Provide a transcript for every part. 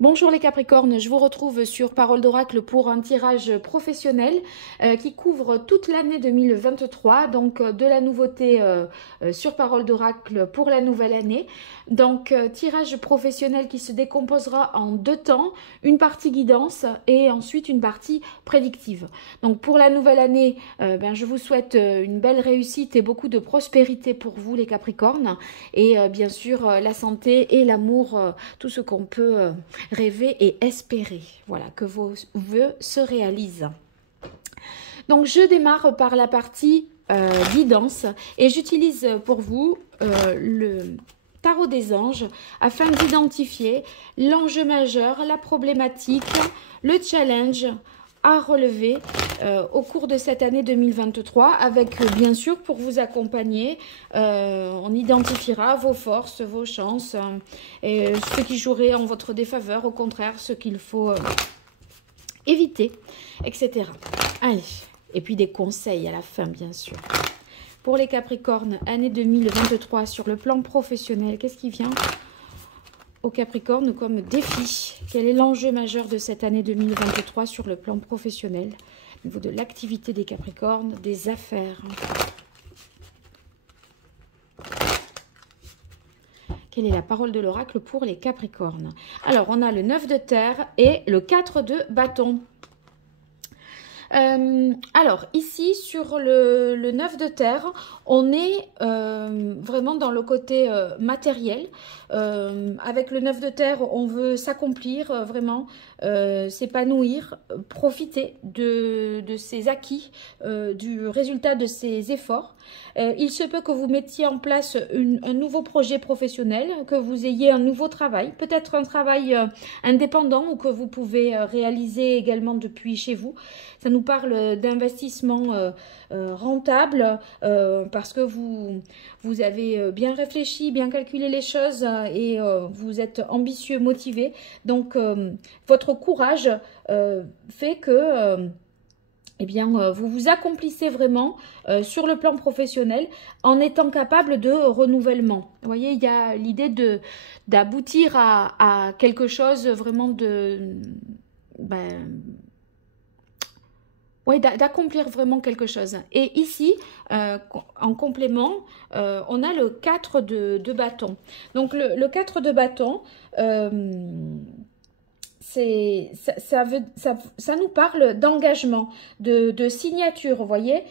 Bonjour les Capricornes, je vous retrouve sur Parole d'Oracle pour un tirage professionnel qui couvre toute l'année 2023, donc de la nouveauté sur Parole d'Oracle pour la nouvelle année. Donc tirage professionnel qui se décomposera en deux temps, une partie guidance et ensuite une partie prédictive. Donc pour la nouvelle année, je vous souhaite une belle réussite et beaucoup de prospérité pour vous les Capricornes et bien sûr la santé et l'amour, tout ce qu'on peut rêver et espérer, voilà, que vos vœux se réalisent. Donc je démarre par la partie guidance et j'utilise pour vous le tarot des anges afin d'identifier l'enjeu majeur, la problématique, le challenge à relever au cours de cette année 2023 avec bien sûr pour vous accompagner, on identifiera vos forces, vos chances et ce qui jouerait en votre défaveur, au contraire ce qu'il faut éviter, etc. Allez, et puis des conseils à la fin bien sûr. Pour les Capricornes, année 2023 sur le plan professionnel, qu'est-ce qui vient au Capricorne comme défi? Quel est l'enjeu majeur de cette année 2023 sur le plan professionnel, au niveau de l'activité des Capricornes, des affaires? Quelle est la parole de l'oracle pour les Capricornes? Alors, on a le 9 de terre et le 4 de bâton. Alors, ici, sur le 9 de terre, on est vraiment dans le côté matériel. Avec le 9 de terre, on veut s'accomplir, vraiment, s'épanouir, profiter de ses acquis, du résultat de ses efforts. Il se peut que vous mettiez en place un nouveau projet professionnel, que vous ayez un nouveau travail, peut-être un travail indépendant ou que vous pouvez réaliser également depuis chez vous. Ça nous parle d'investissement rentable parce que vous avez bien réfléchi, bien calculé les choses et vous êtes ambitieux, motivé. Donc, votre courage fait que vous vous accomplissez vraiment sur le plan professionnel en étant capable de renouvellement. Vous voyez, il y a l'idée d'aboutir à quelque chose vraiment d'accomplir vraiment quelque chose. Et ici, en complément, on a le 4 de bâton. Donc, le 4 de bâton, ça nous parle d'engagement, de signature, vous voyez.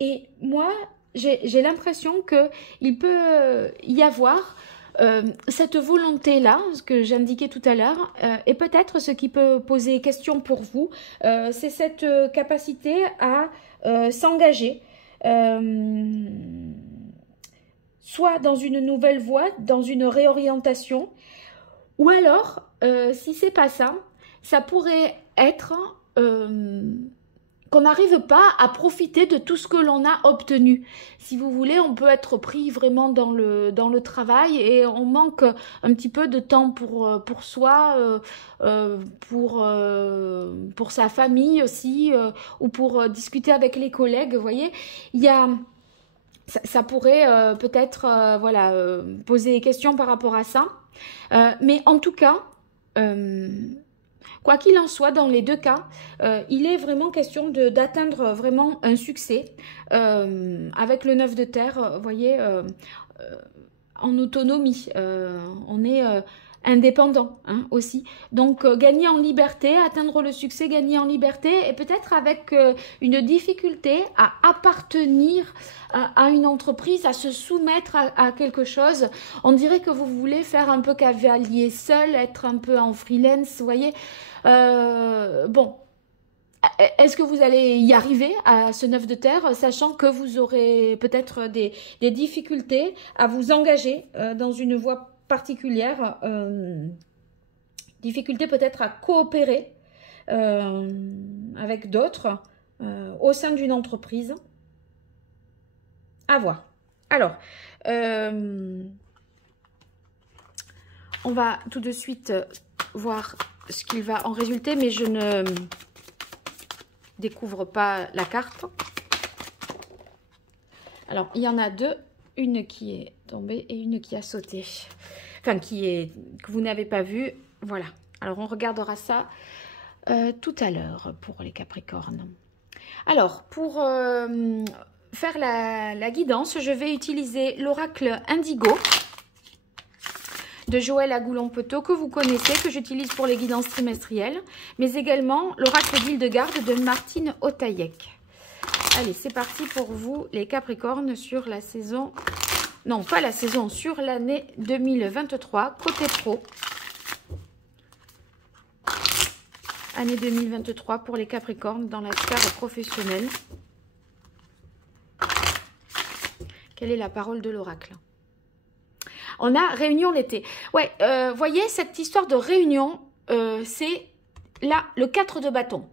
Et moi, j'ai l'impression qu'il peut y avoir cette volonté-là, ce que j'indiquais tout à l'heure, et peut-être ce qui peut poser question pour vous, c'est cette capacité à s'engager, soit dans une nouvelle voie, dans une réorientation, ou alors, si c'est pas ça, ça pourrait être qu'on n'arrive pas à profiter de tout ce que l'on a obtenu. Si vous voulez, on peut être pris vraiment dans le travail et on manque un petit peu de temps pour soi, pour sa famille aussi, ou pour discuter avec les collègues, vous voyez. Il y a... Ça pourrait peut-être poser des questions par rapport à ça. Mais en tout cas, quoi qu'il en soit, dans les deux cas, il est vraiment question d'atteindre vraiment un succès avec le 9 de terre, vous voyez, en autonomie. On est indépendant aussi. Donc, gagner en liberté, atteindre le succès, gagner en liberté et peut-être avec une difficulté à appartenir à une entreprise, à se soumettre à quelque chose. On dirait que vous voulez faire un peu cavalier seul, être un peu en freelance, vous voyez. Bon, est-ce que vous allez y arriver à ce 9 de terre, sachant que vous aurez peut-être des difficultés à vous engager dans une voie particulière, difficulté peut-être à coopérer avec d'autres au sein d'une entreprise. À voir. Alors, on va tout de suite voir ce qu'il va en résulter, mais je ne découvre pas la carte. Alors, il y en a deux, une qui est tombée et une qui a sauté. enfin que vous n'avez pas vu. Voilà. Alors, on regardera ça tout à l'heure pour les Capricornes. Alors, pour faire la guidance, je vais utiliser l'oracle Indigo de Joël Agoulon-Petot, que vous connaissez, que j'utilise pour les guidances trimestrielles, mais également l'oracle d'Hildegarde de Martine Otaïek. Allez, c'est parti pour vous, les Capricornes, sur la saison... Non, pas la saison, sur l'année 2023, côté pro. Année 2023 pour les Capricornes dans la sphère professionnelle. Quelle est la parole de l'oracle? On a réunion l'été. Ouais, voyez, cette histoire de réunion, c'est là, le 4 de bâton.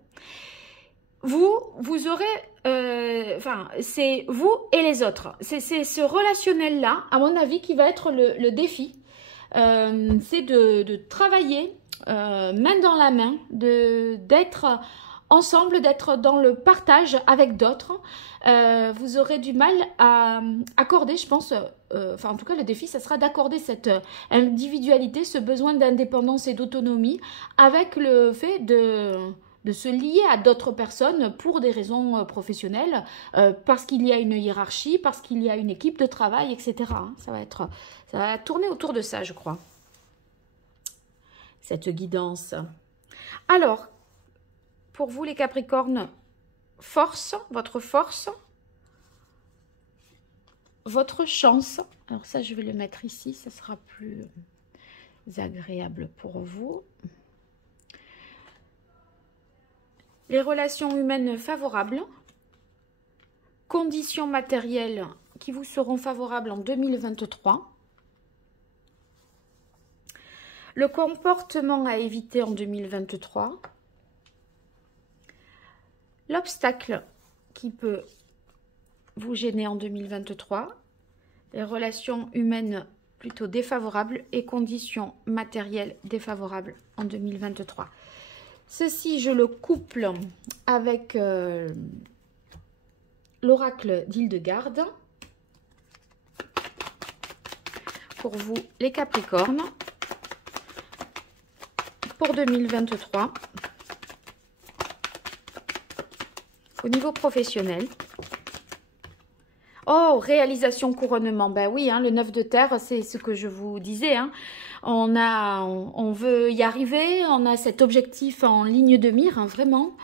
Vous aurez, enfin, c'est vous et les autres. C'est ce relationnel-là, à mon avis, qui va être le défi. C'est de travailler main dans la main, d'être ensemble, d'être dans le partage avec d'autres. Vous aurez du mal à accorder, je pense, enfin en tout cas le défi, ça sera d'accorder cette individualité, ce besoin d'indépendance et d'autonomie avec le fait de se lier à d'autres personnes pour des raisons professionnelles, parce qu'il y a une hiérarchie, parce qu'il y a une équipe de travail, etc. Ça va tourner autour de ça, je crois, cette guidance. Alors, pour vous les Capricornes, force, votre chance. Alors ça, je vais le mettre ici, ça sera plus agréable pour vous. Les relations humaines favorables, conditions matérielles qui vous seront favorables en 2023. Le comportement à éviter en 2023. L'obstacle qui peut vous gêner en 2023. Les relations humaines plutôt défavorables et conditions matérielles défavorables en 2023. Ceci, je le couple avec l'oracle d'Hildegarde. Pour vous, les Capricornes. Pour 2023. Au niveau professionnel. Oh, réalisation couronnement. Ben oui, hein, le 9 de terre, c'est ce que je vous disais. Hein. On veut y arriver, on a cet objectif en ligne de mire, hein, vraiment.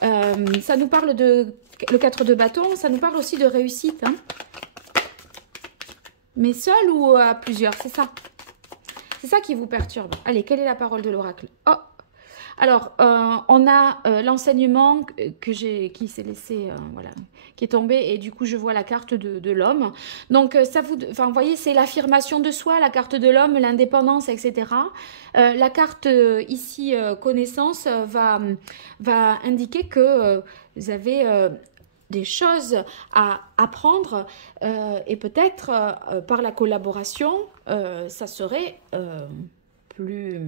Ça nous parle de le 4 de bâton, ça nous parle aussi de réussite. Hein. Mais seul ou à plusieurs, c'est ça. C'est ça qui vous perturbe. Allez, quelle est la parole de l'oracle? Oh, alors, on a l'enseignement qui s'est laissé, voilà, qui est tombé, et du coup, je vois la carte de l'homme. Donc, enfin, vous voyez, c'est l'affirmation de soi, la carte de l'homme, l'indépendance, etc. La carte ici, connaissance, va indiquer que vous avez des choses à apprendre et peut-être par la collaboration, ça serait plus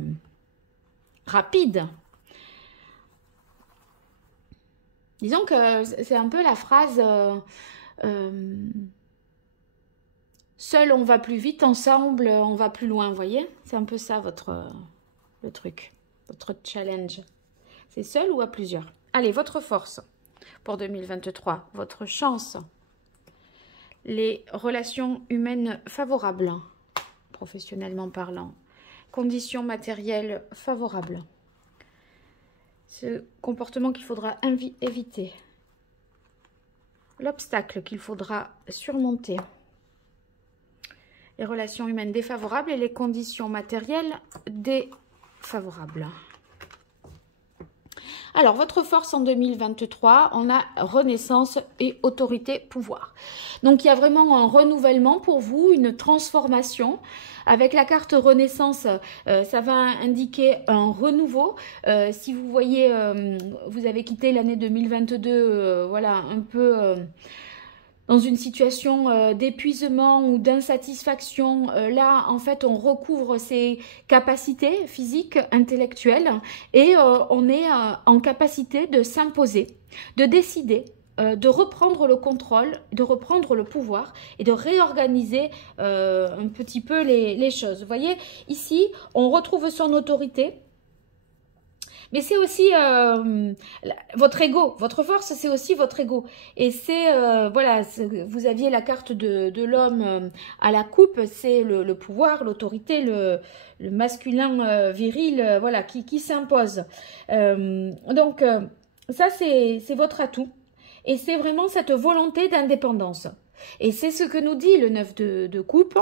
rapide. Disons que c'est un peu la phrase seul on va plus vite, ensemble on va plus loin, vous voyez? C'est un peu ça le truc, votre challenge. C'est seul ou à plusieurs? Allez, votre force pour 2023, votre chance, les relations humaines favorables, professionnellement parlant, conditions matérielles favorables. Ce comportement qu'il faudra éviter. L'obstacle qu'il faudra surmonter. Les relations humaines défavorables et les conditions matérielles défavorables. Alors, votre force en 2023, on a renaissance et autorité, pouvoir. Donc, il y a vraiment un renouvellement pour vous, une transformation. Avec la carte renaissance, ça va indiquer un renouveau. Si vous voyez, vous avez quitté l'année 2022, voilà, un peu dans une situation d'épuisement ou d'insatisfaction. Là, en fait, on recouvre ses capacités physiques, intellectuelles, et on est en capacité de s'imposer, de décider, de reprendre le contrôle, de reprendre le pouvoir et de réorganiser un petit peu les choses. Vous voyez, ici, on retrouve son autorité. Mais c'est aussi votre ego, votre force, c'est aussi votre ego. Et c'est, voilà, vous aviez la carte de l'homme à la coupe, c'est le pouvoir, l'autorité, le masculin viril, voilà, qui s'impose. Donc, ça, c'est votre atout. Et c'est vraiment cette volonté d'indépendance. Et c'est ce que nous dit le 9 de coupe,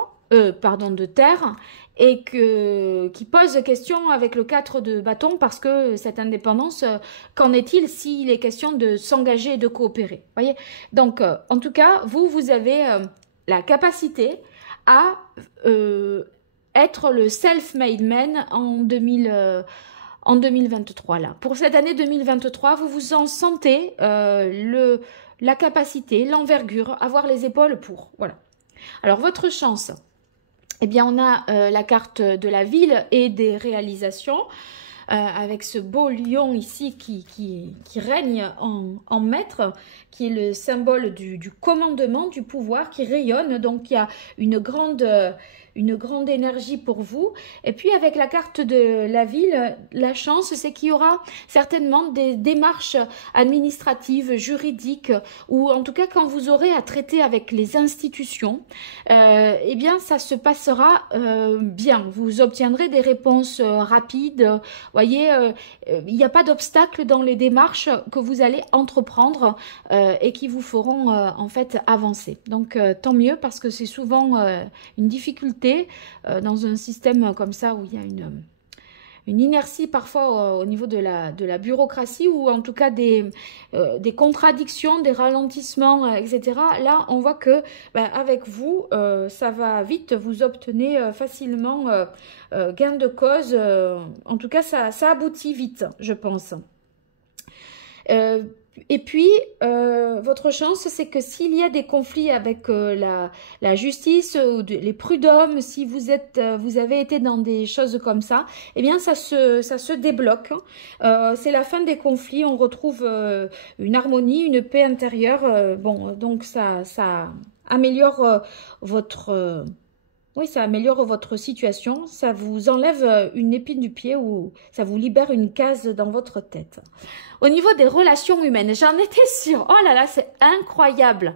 pardon, de terre, et qui pose question avec le 4 de bâton, parce que cette indépendance, qu'en est-il s'il est question de s'engager et de coopérer? Voyez. Donc, en tout cas, vous avez la capacité à être le self-made man en 2023 là. Pour cette année 2023, vous vous en sentez la capacité, l'envergure, avoir les épaules pour. Voilà. Alors, votre chance, eh bien, on a la carte de la ville et des réalisations, avec ce beau lion ici qui règne en maître, qui est le symbole du commandement, du pouvoir, qui rayonne. Donc, il y a une grande énergie pour vous. Et puis, avec la carte de la ville, la chance, c'est qu'il y aura certainement des démarches administratives, juridiques, ou en tout cas, quand vous aurez à traiter avec les institutions, eh bien, ça se passera bien. Vous obtiendrez des réponses rapides. Voyez, il n'y a pas d'obstacle dans les démarches que vous allez entreprendre et qui vous feront en fait avancer. Donc, tant mieux, parce que c'est souvent une difficulté dans un système comme ça où il y a une inertie parfois au niveau de la bureaucratie, ou en tout cas des contradictions, des ralentissements, etc. Là, on voit que avec vous, ça va vite, vous obtenez facilement gain de cause. En tout cas, ça aboutit vite, je pense. Et puis, votre chance, c'est que s'il y a des conflits avec la justice ou les prud'hommes, si vous avez été dans des choses comme ça, eh bien, ça se débloque. C'est la fin des conflits, on retrouve une harmonie, une paix intérieure. Bon, donc ça améliore votre... oui, ça améliore votre situation, ça vous enlève une épine du pied, ou ça vous libère une case dans votre tête. Au niveau des relations humaines, j'en étais sûre. Oh là là, c'est incroyable.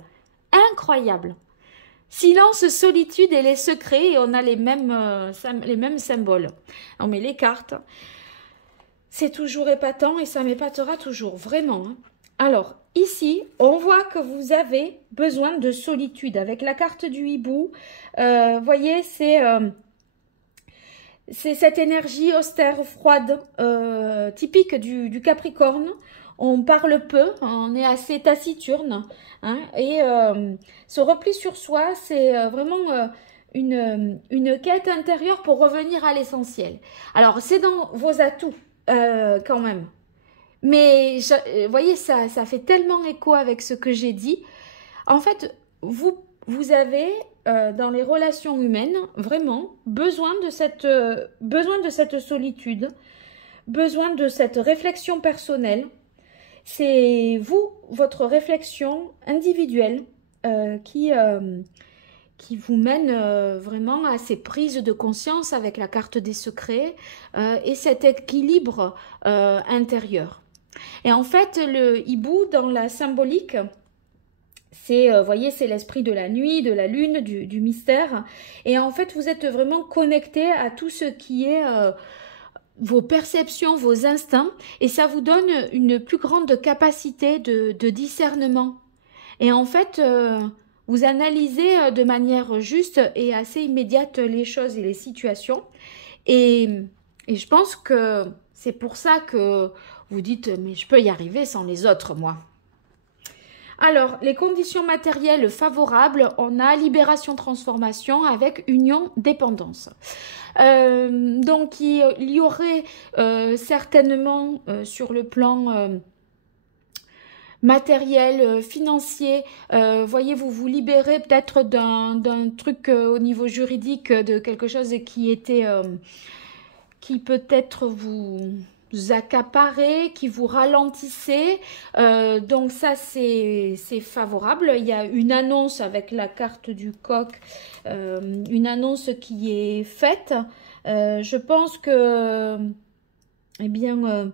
Incroyable. Silence, solitude et les secrets, et on a les mêmes symboles. On met les cartes. C'est toujours épatant et ça m'épatera toujours, vraiment. Hein. Alors, ici, on voit que vous avez besoin de solitude. Avec la carte du hibou, voyez, c'est cette énergie austère, froide, typique du Capricorne. On parle peu, on est assez taciturne. Hein, et ce repli sur soi, c'est vraiment une quête intérieure pour revenir à l'essentiel. Alors, c'est dans vos atouts, quand même. Mais, vous voyez, ça fait tellement écho avec ce que j'ai dit. En fait, vous avez, dans les relations humaines, vraiment besoin de cette solitude, besoin de cette réflexion personnelle. C'est vous, votre réflexion individuelle, qui vous mène vraiment à ces prises de conscience avec la carte des secrets et cet équilibre intérieur. Et en fait, le hibou, dans la symbolique, c'est, voyez, c'est l'esprit de la nuit, de la lune, du mystère. Et en fait, vous êtes vraiment connecté à tout ce qui est vos perceptions, vos instincts. Et ça vous donne une plus grande capacité de discernement. Et en fait, vous analysez de manière juste et assez immédiate les choses et les situations. Et je pense que c'est pour ça que vous dites, mais je peux y arriver sans les autres, moi. Alors, les conditions matérielles favorables, on a libération-transformation avec union-dépendance. Donc, il y aurait certainement sur le plan matériel, financier, voyez, vous libérez peut-être d'un truc au niveau juridique, de quelque chose qui était... qui peut-être accaparez, qui vous ralentissez. Donc ça, c'est favorable. Il y a une annonce avec la carte du coq, une annonce qui est faite. Je pense que, eh bien,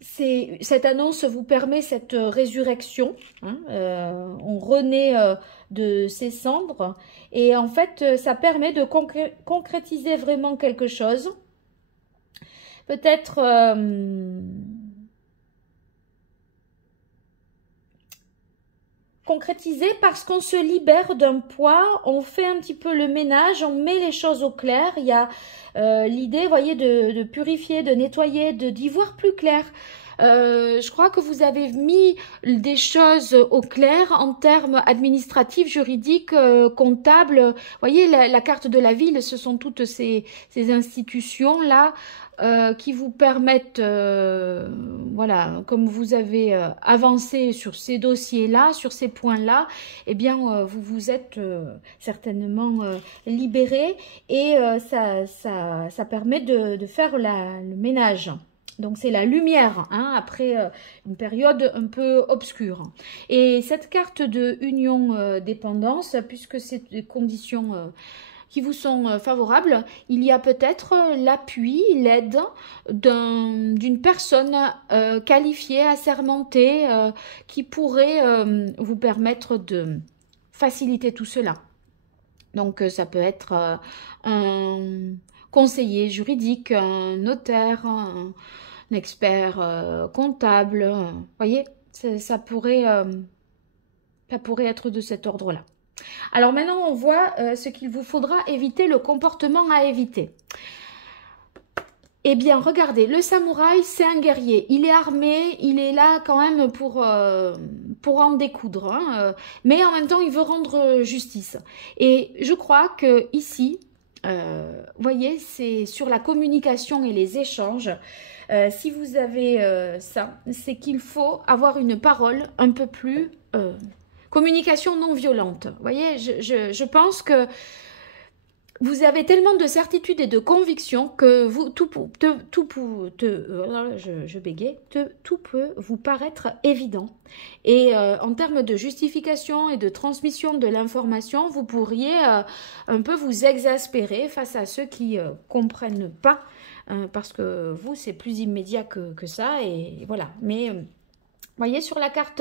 cette annonce vous permet cette résurrection. Hein, on renaît de ses cendres. Et en fait, ça permet de concrétiser vraiment quelque chose. Peut-être concrétiser parce qu'on se libère d'un poids, on fait un petit peu le ménage, on met les choses au clair. Il y a l'idée, voyez, de purifier, de nettoyer, d'y voir plus clair. Je crois que vous avez mis des choses au clair en termes administratifs, juridiques, comptables. Vous voyez, la carte de la ville, ce sont toutes ces institutions-là qui vous permettent, voilà, comme vous avez avancé sur ces dossiers-là, sur ces points-là, eh bien, vous vous êtes certainement libéré et ça permet de faire le ménage. Donc, c'est la lumière, hein, après une période un peu obscure. Et cette carte de union-dépendance, puisque c'est des conditions qui vous sont favorables, il y a peut-être l'appui, l'aide d'une personne qualifiée, assermentée, qui pourrait vous permettre de faciliter tout cela. Donc, ça peut être un conseiller juridique, un notaire, un expert comptable, voyez, ça pourrait être de cet ordre-là. Alors maintenant, on voit ce qu'il vous faudra éviter, le comportement à éviter. Eh bien, regardez, le samouraï, c'est un guerrier. Il est armé, il est là quand même pour en découdre. Hein, mais en même temps, il veut rendre justice. Et je crois que ici, voyez, c'est sur la communication et les échanges. Si vous avez ça, c'est qu'il faut avoir une parole un peu plus... communication non violente. Vous voyez, je pense que vous avez tellement de certitude et de conviction que tout peut vous paraître évident. Et en termes de justification et de transmission de l'information, vous pourriez un peu vous exaspérer face à ceux qui comprennent pas, parce que vous, c'est plus immédiat que ça, et voilà. Mais... voyez, sur la carte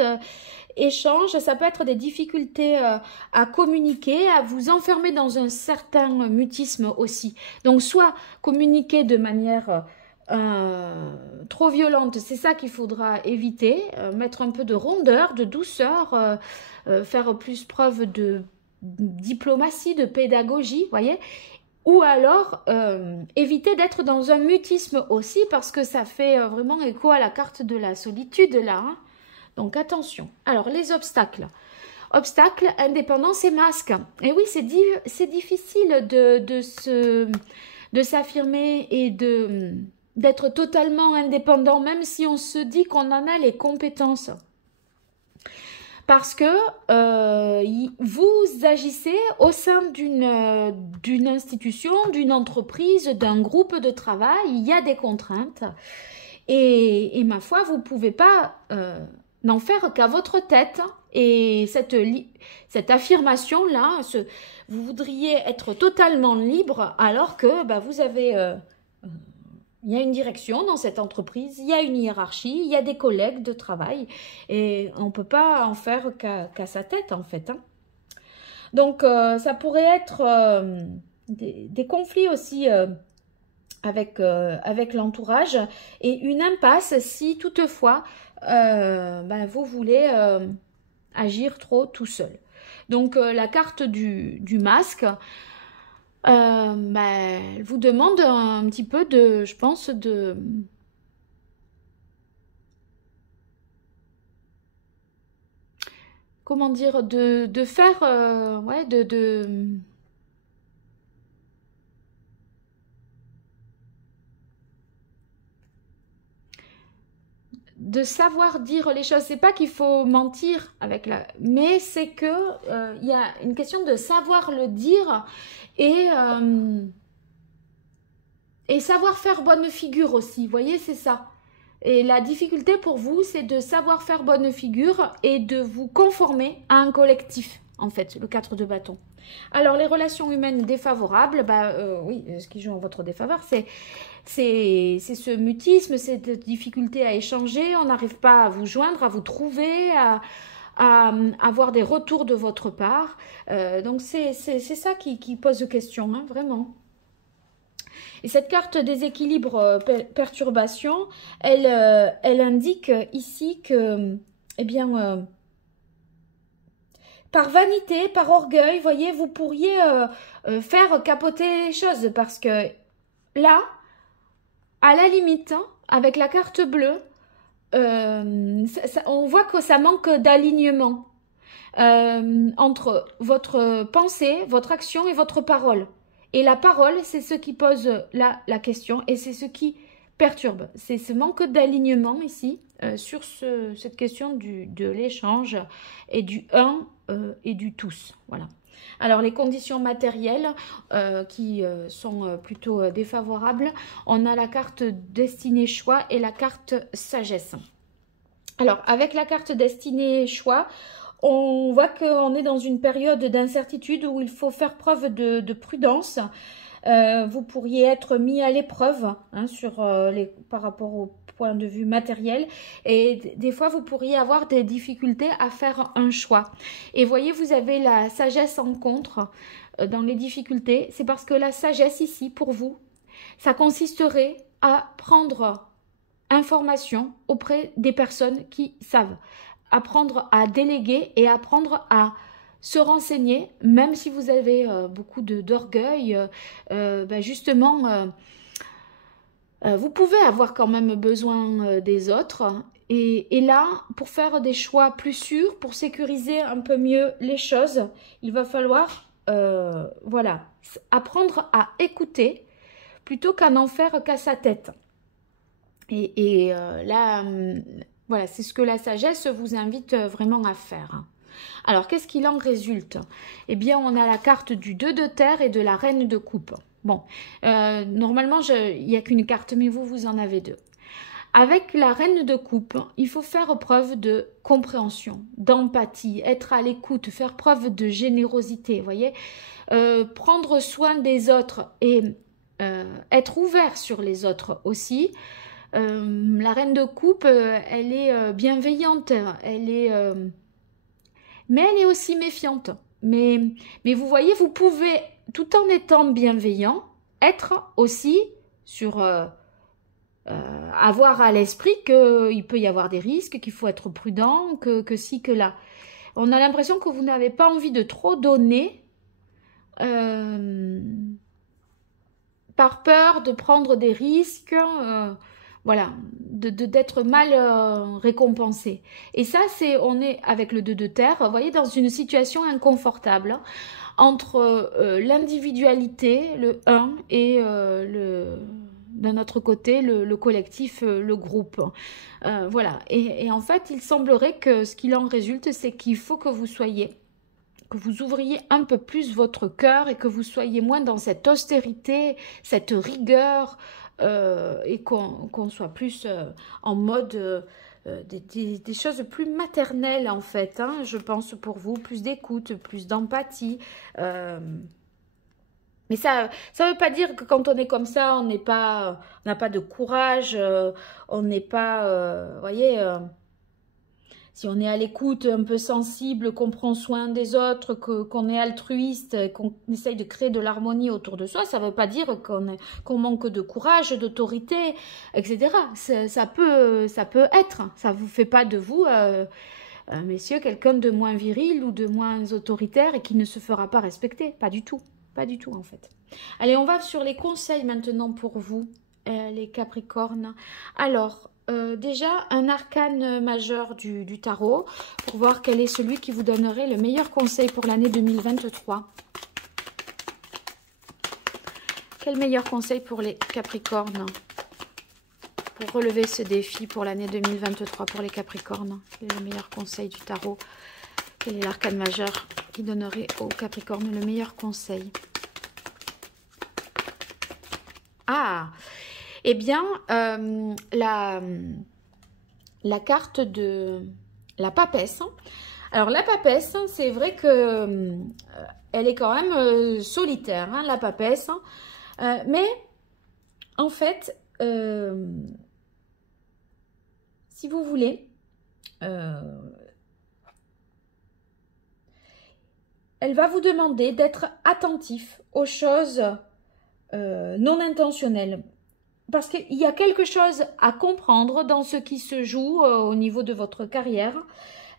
échange, ça peut être des difficultés à communiquer, à vous enfermer dans un certain mutisme aussi. Donc, soit communiquer de manière trop violente, c'est ça qu'il faudra éviter, mettre un peu de rondeur, de douceur, faire plus preuve de diplomatie, de pédagogie, voyez. Ou alors, éviter d'être dans un mutisme aussi, parce que ça fait vraiment écho à la carte de la solitude, là, hein. Donc, attention. Alors, les obstacles. Obstacles, indépendance et masque. Et oui, c'est difficile de s'affirmer et d'être totalement indépendant, même si on se dit qu'on en a les compétences. Parce que vous agissez au sein d'une institution, d'une entreprise, d'un groupe de travail. Il y a des contraintes. Et ma foi, vous ne pouvez pas... n'en faire qu'à votre tête. Et cette affirmation-là, vous voudriez être totalement libre alors que vous avez... il y a une direction dans cette entreprise, il y a une hiérarchie, il y a des collègues de travail et on ne peut pas en faire qu'à sa tête en fait. Hein. Donc ça pourrait être des conflits aussi avec l'entourage et une impasse si toutefois vous voulez agir trop tout seul. Donc la carte du masque, elle vous demande un petit peu de, je pense, comment dire, de faire, ouais, de savoir dire les choses. C'est pas qu'il faut mentir mais c'est que il y a une question de savoir le dire et Et savoir faire bonne figure aussi, vous voyez, c'est ça. Et la difficulté pour vous, c'est de savoir faire bonne figure et de vous conformer à un collectif, en fait, le 4 de bâton. Alors, les relations humaines défavorables, oui, ce qui joue en votre défaveur, c'est ce mutisme, cette difficulté à échanger, on n'arrive pas à vous joindre, à vous trouver, à avoir des retours de votre part. Donc, c'est ça qui pose question, hein, vraiment. Et cette carte déséquilibre perturbation, elle indique ici que, eh bien, par vanité, par orgueil, vous voyez, vous pourriez faire capoter les choses parce que là, à la limite, hein, avec la carte bleue, on voit que ça manque d'alignement entre votre pensée, votre action et votre parole. Et la parole, c'est ce qui pose la question et c'est ce qui perturbe. C'est ce manque d'alignement ici sur cette question de l'échange et du un et du tous. Voilà. Alors, les conditions matérielles qui sont plutôt défavorables, on a la carte destinée choix et la carte sagesse. Alors, avec la carte destinée choix, on voit qu'on est dans une période d'incertitude où il faut faire preuve de prudence. Vous pourriez être mis à l'épreuve hein, par rapport au point de vue matériel. Et des fois, vous pourriez avoir des difficultés à faire un choix. Et voyez, vous avez la sagesse en contre dans les difficultés. C'est parce que la sagesse ici, pour vous, ça consisterait à prendre information auprès des personnes qui savent. Apprendre à déléguer et apprendre à se renseigner, même si vous avez beaucoup d'orgueil, justement, vous pouvez avoir quand même besoin des autres. Et là, pour faire des choix plus sûrs, pour sécuriser un peu mieux les choses, il va falloir voilà, apprendre à écouter plutôt qu'à n'en faire qu'à sa tête. Et là... Voilà, c'est ce que la sagesse vous invite vraiment à faire. Alors, qu'est-ce qu'il en résulte? Eh bien, on a la carte du 2 de terre et de la reine de coupe. Bon, normalement, il n'y a qu'une carte, mais vous en avez deux. Avec la reine de coupe, il faut faire preuve de compréhension, d'empathie, être à l'écoute, faire preuve de générosité, vous voyez, prendre soin des autres et être ouvert sur les autres aussi. La reine de coupe, elle est bienveillante, mais elle est aussi méfiante. Mais vous voyez, vous pouvez, tout en étant bienveillant, être aussi sur avoir à l'esprit qu'il peut y avoir des risques, qu'il faut être prudent, que si, que là. On a l'impression que vous n'avez pas envie de trop donner par peur de prendre des risques. Voilà, d'être mal récompensé. Et ça, on est avec le 2 de terre, vous voyez, dans une situation inconfortable hein, entre l'individualité, le 1, et d'un autre côté, le collectif, le groupe. Voilà, et en fait, il semblerait que ce qu'il en résulte, c'est qu'il faut que vous ouvriez un peu plus votre cœur et que vous soyez moins dans cette austérité, cette rigueur, et qu'on soit plus en mode des choses plus maternelles en fait, hein, je pense pour vous, plus d'écoute, plus d'empathie. Mais ça veut pas dire que quand on est comme ça, on n'a pas de courage, on n'est pas, voyez... si on est à l'écoute, un peu sensible, qu'on prend soin des autres, qu'on est altruiste, qu'on essaye de créer de l'harmonie autour de soi, ça ne veut pas dire qu'on manque de courage, d'autorité, etc. Ça peut être. Ça ne vous fait pas de vous, messieurs, quelqu'un de moins viril ou de moins autoritaire et qui ne se fera pas respecter. Pas du tout. Pas du tout, en fait. Allez, on va sur les conseils maintenant pour vous, les Capricornes. Alors... déjà un arcane majeur du tarot pour voir quel est celui qui vous donnerait le meilleur conseil pour l'année 2023. Quel meilleur conseil pour les Capricornes pour relever ce défi pour l'année 2023 pour les Capricornes? Quel est le meilleur conseil du tarot? Quel est l'arcane majeur qui donnerait aux Capricornes le meilleur conseil? Ah, eh bien, la carte de la papesse. Alors, la papesse, c'est vrai que elle est quand même solitaire, hein, la papesse. Mais, en fait, si vous voulez, elle va vous demander d'être attentif aux choses non intentionnelles. Parce qu'il y a quelque chose à comprendre dans ce qui se joue au niveau de votre carrière.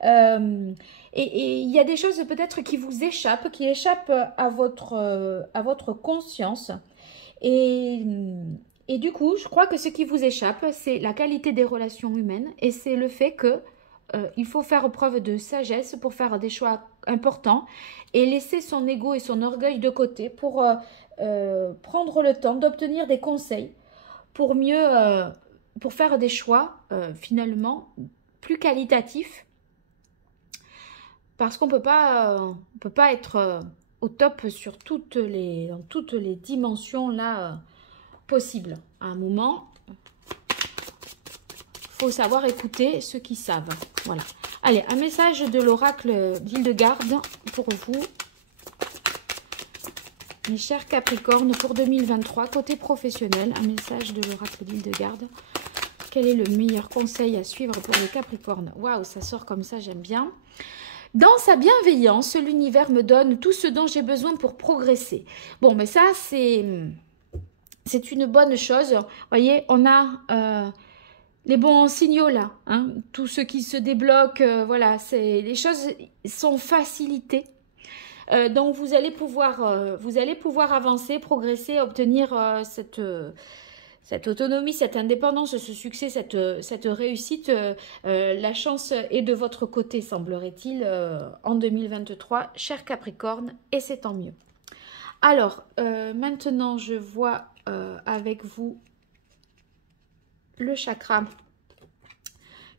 Et il y a des choses peut-être qui vous échappent, qui échappent à votre conscience. Et du coup, je crois que ce qui vous échappe, c'est la qualité des relations humaines et c'est le fait que il faut faire preuve de sagesse pour faire des choix importants et laisser son ego et son orgueil de côté pour prendre le temps d'obtenir des conseils pour mieux, pour faire des choix finalement plus qualitatifs parce qu'on peut pas être au top sur dans toutes les dimensions là possibles. À un moment, faut savoir écouter ceux qui savent. Voilà. Allez, un message de l'oracle d'Hildegarde pour vous, mes chers Capricornes, pour 2023, côté professionnel. Un message de l'oracle d'Hildegarde. Quel est le meilleur conseil à suivre pour les Capricornes? Waouh, ça sort comme ça, j'aime bien. Dans sa bienveillance, l'univers me donne tout ce dont j'ai besoin pour progresser. Bon, mais ça, c'est une bonne chose. Vous voyez, on a les bons signaux là. Hein, tout ce qui se débloque, voilà, les choses sont facilitées. Donc, vous allez pouvoir avancer, progresser, obtenir cette autonomie, cette indépendance, ce succès, cette réussite. La chance est de votre côté, semblerait-il, en 2023, cher Capricorne, et c'est tant mieux. Alors, maintenant, je vois avec vous le chakra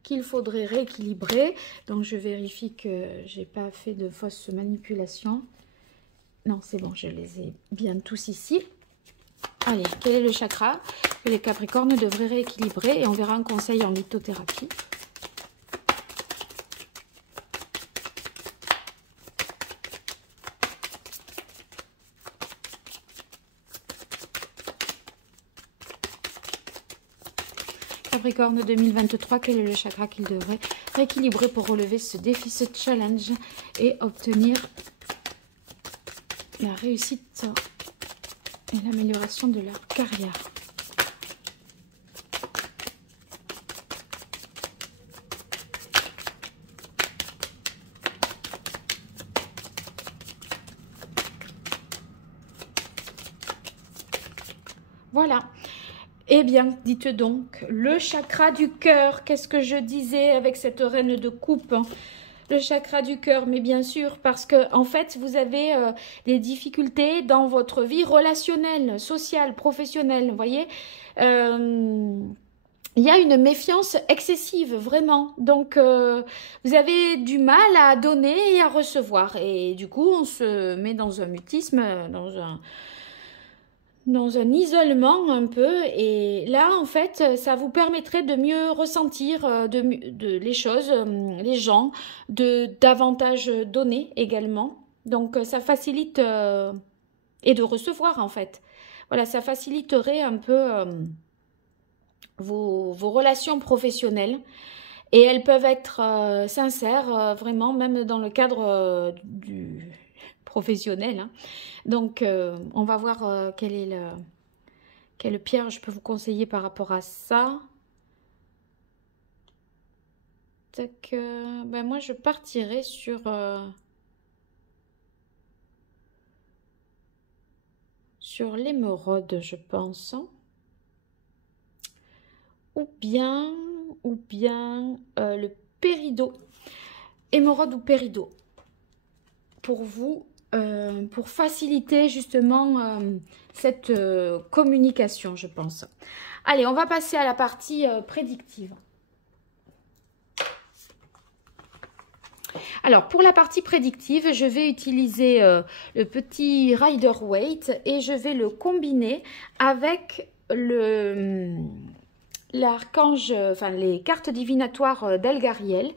qu'il faudrait rééquilibrer. Donc, je vérifie que j'ai pas fait de fausses manipulations. Non, c'est bon, je les ai bien tous ici. Allez, quel est le chakra que les Capricornes devraient rééquilibrer? Et on verra un conseil en lithothérapie. Capricorne 2023, quel est le chakra qu'il devrait rééquilibrer pour relever ce défi, ce challenge et obtenir la réussite et l'amélioration de leur carrière? Voilà. Eh bien, dites donc, le chakra du cœur, qu'est-ce que je disais avec cette reine de coupe? Le chakra du cœur, mais bien sûr, parce que en fait, vous avez des difficultés dans votre vie relationnelle, sociale, professionnelle, vous voyez. Il y a une méfiance excessive, vraiment. Donc, vous avez du mal à donner et à recevoir. Et du coup, on se met dans un mutisme, dans un isolement un peu, et là en fait ça vous permettrait de mieux ressentir les choses, les gens, de davantage donner également, donc ça facilite et de recevoir en fait, voilà, ça faciliterait un peu vos relations professionnelles, et elles peuvent être sincères, vraiment, même dans le cadre du professionnel, hein. Donc, on va voir quelle pierre je peux vous conseiller par rapport à ça. Tac, ben moi, je partirai sur l'émeraude, je pense. Ou bien le péridot. Émeraude ou péridot. Pour vous, pour faciliter justement cette communication, je pense. Allez, on va passer à la partie prédictive. Alors, pour la partie prédictive, je vais utiliser le petit Rider-Waite et je vais le combiner avec l'archange, enfin les cartes divinatoires d'Algariel.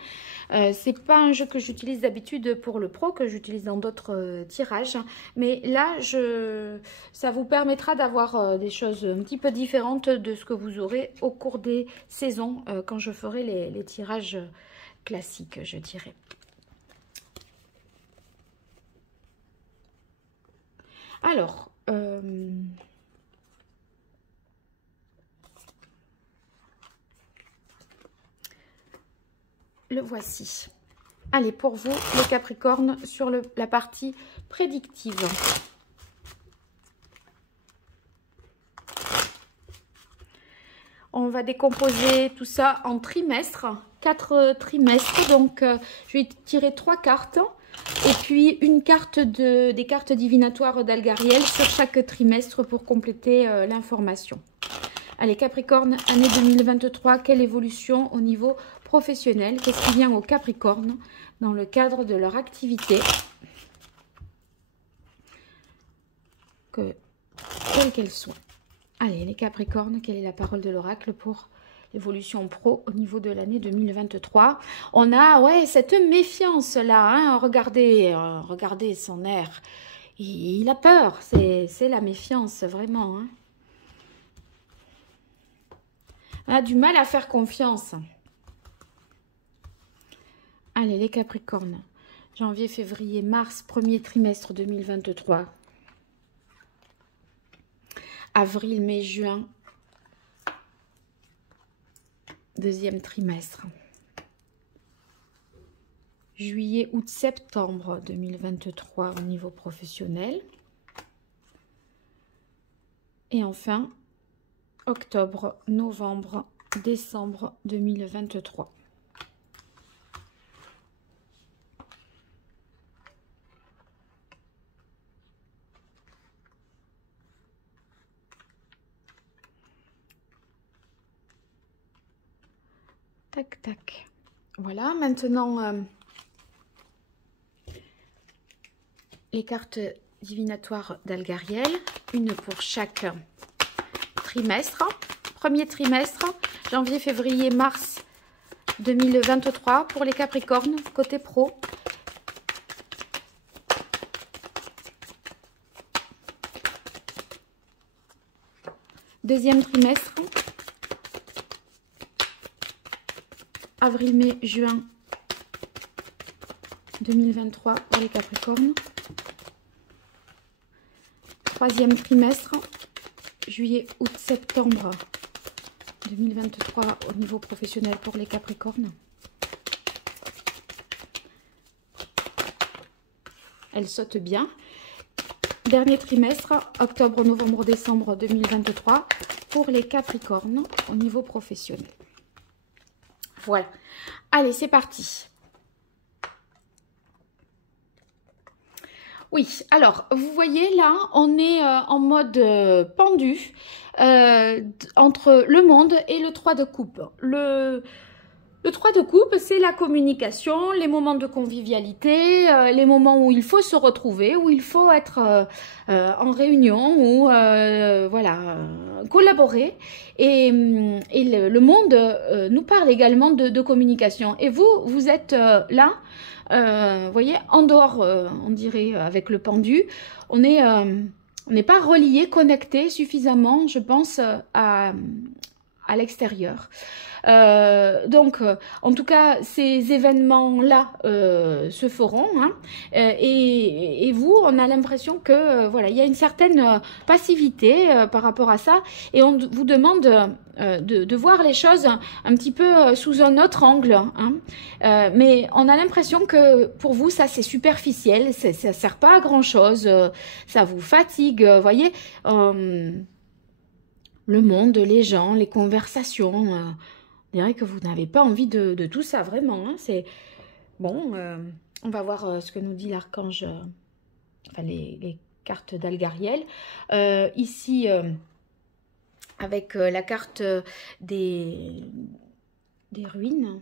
C'est pas un jeu que j'utilise d'habitude pour le pro, que j'utilise dans d'autres tirages, mais là ça vous permettra d'avoir des choses un petit peu différentes de ce que vous aurez au cours des saisons quand je ferai les tirages classiques, je dirais. Alors, le voici. Allez, pour vous, les Capricornes, sur la partie prédictive. On va décomposer tout ça en trimestres, 4 trimestres. Donc, je vais tirer 3 cartes et puis une carte des cartes divinatoires d'Algariel sur chaque trimestre pour compléter l'information. Allez, Capricorne, année 2023, quelle évolution au niveau professionnel? Qu'est-ce qui vient aux Capricornes dans le cadre de leur activité? Quelle qu'elle soit. Allez, les Capricornes, quelle est la parole de l'oracle pour l'évolution pro au niveau de l'année 2023? On a, ouais, cette méfiance-là, hein, regardez son air. Il a peur, c'est la méfiance, vraiment, hein. On a du mal à faire confiance. Allez, les Capricornes. Janvier, février, mars, premier trimestre 2023. Avril, mai, juin. Deuxième trimestre. Juillet, août, septembre 2023 au niveau professionnel. Et enfin, octobre, novembre, décembre 2023. Tac, tac. Voilà, maintenant, les cartes divinatoires d'Algariel, une pour chaque trimestre. Premier trimestre, janvier, février, mars 2023 pour les Capricornes, côté pro. Deuxième trimestre, avril, mai, juin 2023 pour les Capricornes. Troisième trimestre, juillet, août, septembre 2023 au niveau professionnel pour les Capricornes. Elle saute bien. Dernier trimestre, octobre, novembre, décembre 2023 pour les Capricornes au niveau professionnel. Voilà. Allez, c'est parti. Oui, alors, vous voyez là, on est en mode pendu entre le monde et le 3 de coupe. Le 3 de coupe, c'est la communication, les moments de convivialité, les moments où il faut se retrouver, où il faut être en réunion, ou voilà, collaborer. Et le monde nous parle également de communication. Et vous êtes là, vous voyez, en dehors, on dirait, avec le pendu, on n'est pas relié, connecté suffisamment, je pense, à l'extérieur. Donc, en tout cas, ces événements-là se feront, hein, et vous, on a l'impression que voilà, il y a une certaine passivité par rapport à ça, et on vous demande de voir les choses un petit peu sous un autre angle, hein. Mais on a l'impression que pour vous, ça c'est superficiel, ça sert pas à grand chose, ça vous fatigue, voyez. Le monde, les gens, les conversations, on dirait que vous n'avez pas envie de tout ça, vraiment, hein. C'est bon, on va voir ce que nous dit l'archange, enfin les cartes d'Algariel. Ici, avec la carte des ruines.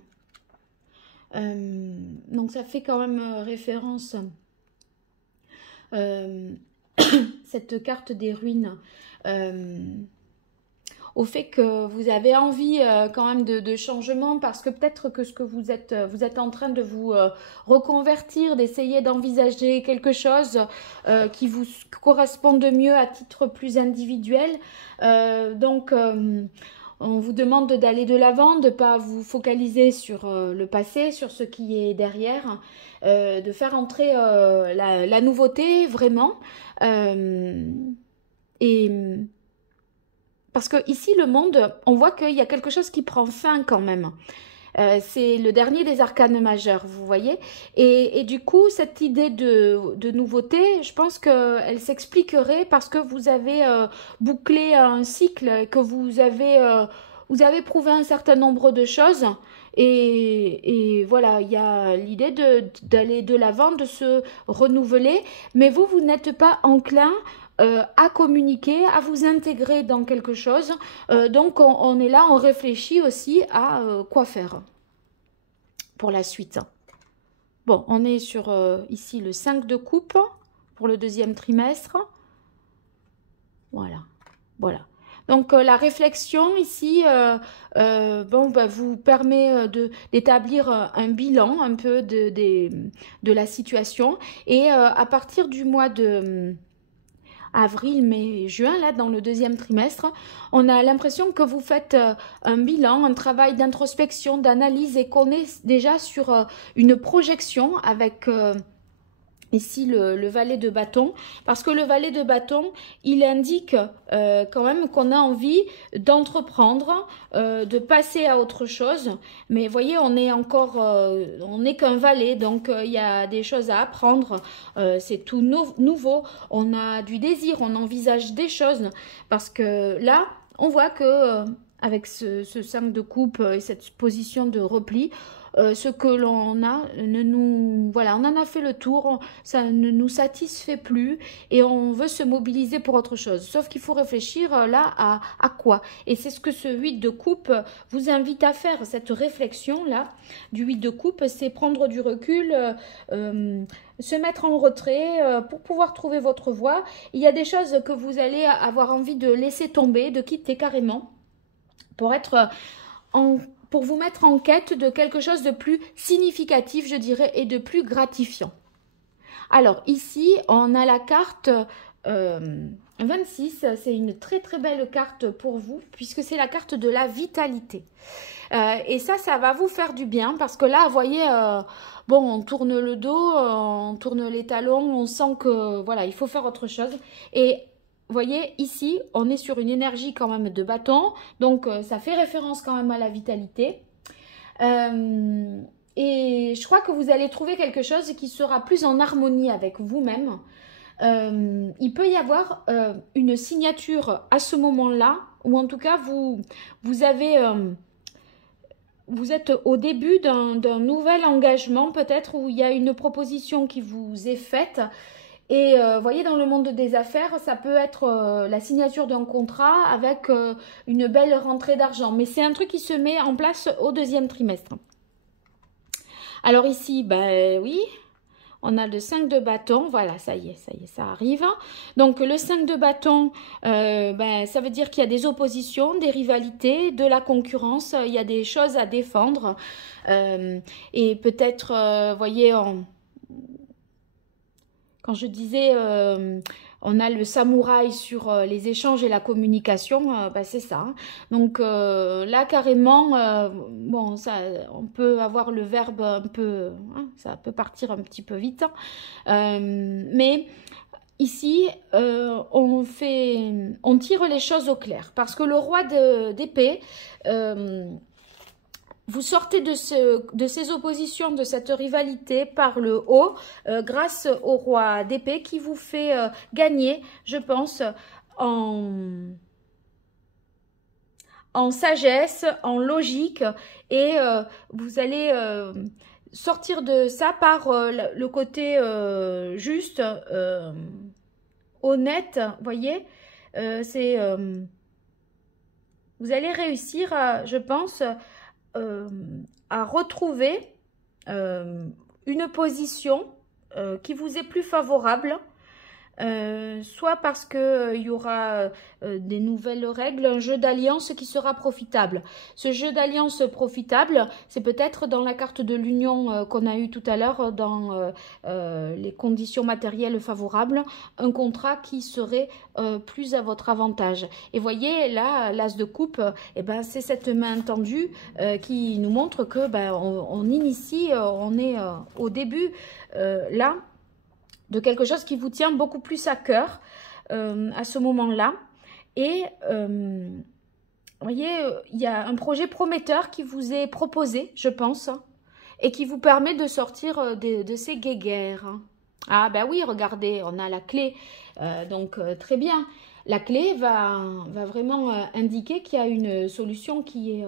Donc ça fait quand même référence, cette carte des ruines, au fait que vous avez envie quand même de changement, parce que peut-être que ce que vous êtes en train de vous reconvertir, d'essayer d'envisager quelque chose qui vous corresponde mieux à titre plus individuel. Donc, on vous demande d'aller de l'avant, de ne pas vous focaliser sur le passé, sur ce qui est derrière, de faire entrer la nouveauté vraiment. Et parce que ici, le monde, on voit qu'il y a quelque chose qui prend fin quand même. C'est le dernier des arcanes majeurs, vous voyez. Et du coup, cette idée de nouveauté, je pense qu'elle s'expliquerait parce que vous avez bouclé un cycle, que vous avez prouvé un certain nombre de choses. Et voilà, il y a l'idée d'aller de l'avant, de se renouveler. Mais vous n'êtes pas enclin à communiquer, à vous intégrer dans quelque chose. Donc on est là, on réfléchit aussi à quoi faire pour la suite. Bon, on est sur ici le 5 de coupe pour le deuxième trimestre. Voilà, voilà. Donc la réflexion ici vous permet d'établir un bilan un peu de la situation. Et à partir du mois de avril, mai, juin, là, dans le deuxième trimestre, on a l'impression que vous faites un bilan, un travail d'introspection, d'analyse, et qu'on est déjà sur une projection avec ici le valet de bâton, parce que le valet de bâton, il indique quand même qu'on a envie d'entreprendre, de passer à autre chose. Mais vous voyez, on est encore, on n'est qu'un valet, donc il y a des choses à apprendre. C'est tout nouveau, on a du désir, on envisage des choses, parce que là, on voit que avec ce 5 de coupe et cette position de repli, ce que l'on a, voilà, on en a fait le tour, ça ne nous satisfait plus et on veut se mobiliser pour autre chose. Sauf qu'il faut réfléchir là à quoi. Et c'est ce que ce 8 de coupe vous invite à faire, cette réflexion-là du 8 de coupe, c'est prendre du recul, se mettre en retrait pour pouvoir trouver votre voie. Il y a des choses que vous allez avoir envie de laisser tomber, de quitter carrément, pour être pour vous mettre en quête de quelque chose de plus significatif, je dirais, et de plus gratifiant. Alors, ici, on a la carte 26. C'est une très, très belle carte pour vous, puisque c'est la carte de la vitalité. Et ça va vous faire du bien, parce que là, vous voyez, bon, on tourne le dos, on tourne les talons, on sent que, voilà, il faut faire autre chose. Et vous voyez, ici, on est sur une énergie quand même de bâton, donc ça fait référence quand même à la vitalité. Et je crois que vous allez trouver quelque chose qui sera plus en harmonie avec vous-même. Il peut y avoir une signature à ce moment-là, ou en tout cas, vous êtes au début d'un nouvel engagement, peut-être, où il y a une proposition qui vous est faite. Et vous voyez, dans le monde des affaires, ça peut être la signature d'un contrat avec une belle rentrée d'argent. Mais c'est un truc qui se met en place au deuxième trimestre. Alors ici, ben oui, on a le 5 de bâton. Voilà, ça y est, ça arrive. Donc le 5 de bâton, ça veut dire qu'il y a des oppositions, des rivalités, de la concurrence. Il y a des choses à défendre. Et peut-être, vous voyez, quand je disais, on a le samouraï sur les échanges et la communication, c'est ça. Hein. Donc là, carrément, bon, ça, on peut avoir le verbe un peu, hein, ça peut partir un petit peu vite. Mais ici, on tire les choses au clair. Parce que le roi d'épée... vous sortez de ces oppositions, de cette rivalité par le haut, grâce au roi d'épée qui vous fait gagner, je pense, en sagesse, en logique, et vous allez sortir de ça par le côté juste, honnête, voyez, vous allez réussir, je pense, à retrouver une position qui vous est plus favorable, soit parce que il y aura des nouvelles règles, un jeu d'alliance qui sera profitable. Ce jeu d'alliance profitable, c'est peut-être dans la carte de l'union qu'on a eu tout à l'heure, dans les conditions matérielles favorables, un contrat qui serait plus à votre avantage. Et voyez, là, l'as de coupe, eh ben, c'est cette main tendue qui nous montre que ben, on initie, on est au début, là, de quelque chose qui vous tient beaucoup plus à cœur à ce moment-là. Et vous voyez, il y a un projet prometteur qui vous est proposé, je pense, et qui vous permet de sortir de ces guéguerres. Ah ben oui, regardez, on a la clé, donc très bien. La clé va vraiment indiquer qu'il y a une solution qui est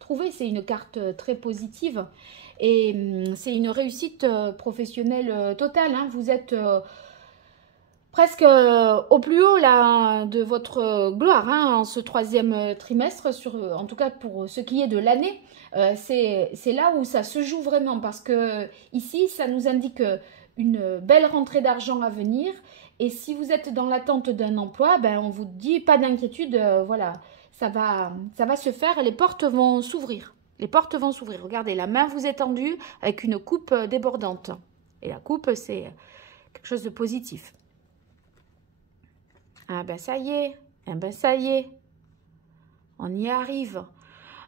trouvée. C'est une carte très positive. Et c'est une réussite professionnelle totale. Hein. Vous êtes presque au plus haut là, de votre gloire hein, en ce troisième trimestre, en tout cas pour ce qui est de l'année. C'est là où ça se joue vraiment parce que ici, ça nous indique une belle rentrée d'argent à venir. Et si vous êtes dans l'attente d'un emploi, ben, on vous dit pas d'inquiétude, voilà, ça va se faire, les portes vont s'ouvrir. Les portes vont s'ouvrir. Regardez, la main vous est tendue avec une coupe débordante. Et la coupe, c'est quelque chose de positif. Ah ben ça y est. Ah ben ça y est. On y arrive.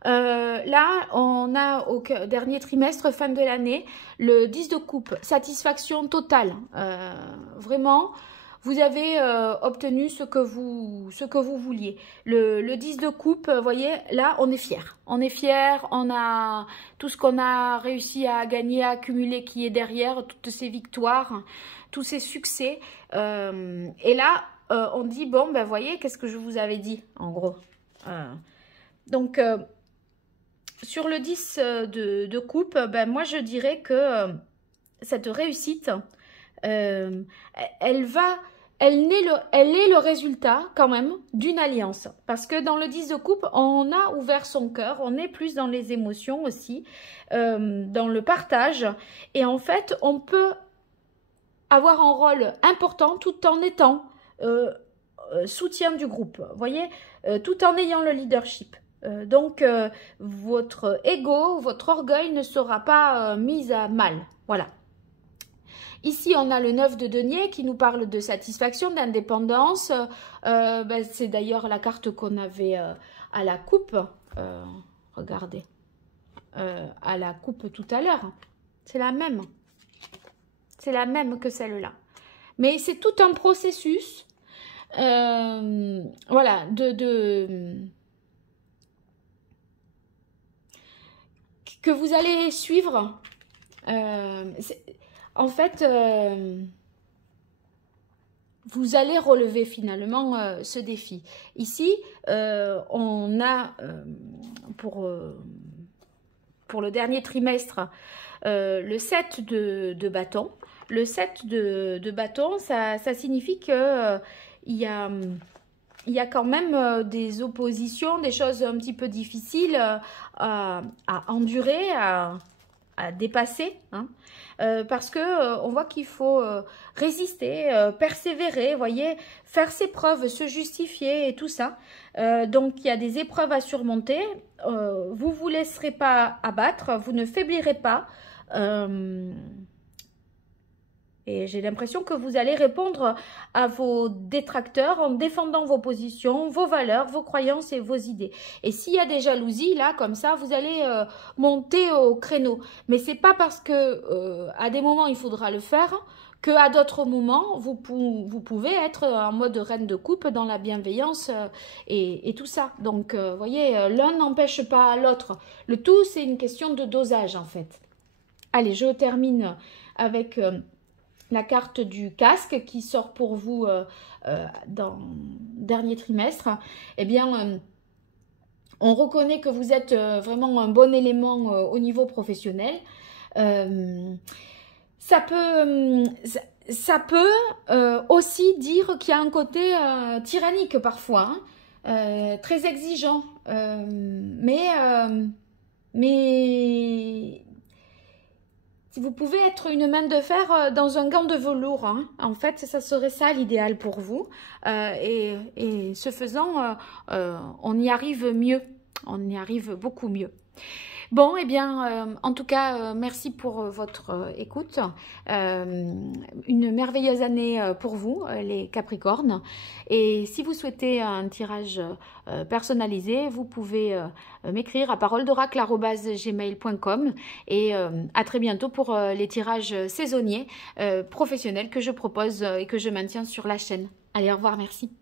Là, on a au dernier trimestre, fin de l'année, le 10 de coupe. Satisfaction totale. Vraiment, vous avez obtenu ce que vous vouliez. Le 10 de coupe, vous voyez, là, on est fiers. On est fiers, on a tout ce qu'on a réussi à gagner, à accumuler qui est derrière, toutes ces victoires, tous ces succès. Et là, on dit, bon, ben, voyez, qu'est-ce que je vous avais dit, en gros. Donc, sur le 10 de coupe, ben, moi, je dirais que cette réussite, elle est le résultat quand même d'une alliance. Parce que dans le 10 de coupe, on a ouvert son cœur, on est plus dans les émotions aussi, dans le partage. Et en fait, on peut avoir un rôle important tout en étant soutien du groupe. Vous voyez, tout en ayant le leadership. Donc, votre ego, votre orgueil ne sera pas mis à mal. Voilà. Ici, on a le 9 de denier qui nous parle de satisfaction, d'indépendance. Ben, c'est d'ailleurs la carte qu'on avait à la coupe. Regardez. À la coupe tout à l'heure. C'est la même. C'est la même que celle-là. Mais c'est tout un processus. Voilà. Que vous allez suivre. En fait, vous allez relever finalement ce défi. Ici, on a pour le dernier trimestre le 7 de bâton. Le 7 de bâton, ça signifie que il y a quand même des oppositions, des choses un petit peu difficiles à endurer, à dépasser, hein, parce que on voit qu'il faut résister, persévérer, voyez, faire ses preuves, se justifier et tout ça. Donc il y a des épreuves à surmonter. Vous vous laisserez pas abattre, vous ne faiblirez pas. Et j'ai l'impression que vous allez répondre à vos détracteurs en défendant vos positions, vos valeurs, vos croyances et vos idées. Et s'il y a des jalousies, là, comme ça, vous allez monter au créneau. Mais c'est pas parce que à des moments, il faudra le faire, qu'à d'autres moments, vous pouvez être en mode reine de coupe dans la bienveillance et tout ça. Donc, vous voyez, l'un n'empêche pas l'autre. Le tout, c'est une question de dosage, en fait. Allez, je termine avec la carte du casque qui sort pour vous dans le dernier trimestre. Eh bien, on reconnaît que vous êtes vraiment un bon élément au niveau professionnel. Ça peut aussi dire qu'il y a un côté tyrannique parfois, hein, très exigeant, mais Si vous pouvez être une main de fer dans un gant de velours, hein. En fait, ça serait ça l'idéal pour vous. Et ce faisant, on y arrive mieux. On y arrive beaucoup mieux. Bon, eh bien, en tout cas, merci pour votre écoute. Une merveilleuse année pour vous, les Capricornes. Et si vous souhaitez un tirage personnalisé, vous pouvez m'écrire à paroledoracle@gmail.com. Et à très bientôt pour les tirages saisonniers professionnels que je propose et que je maintiens sur la chaîne. Allez, au revoir, merci.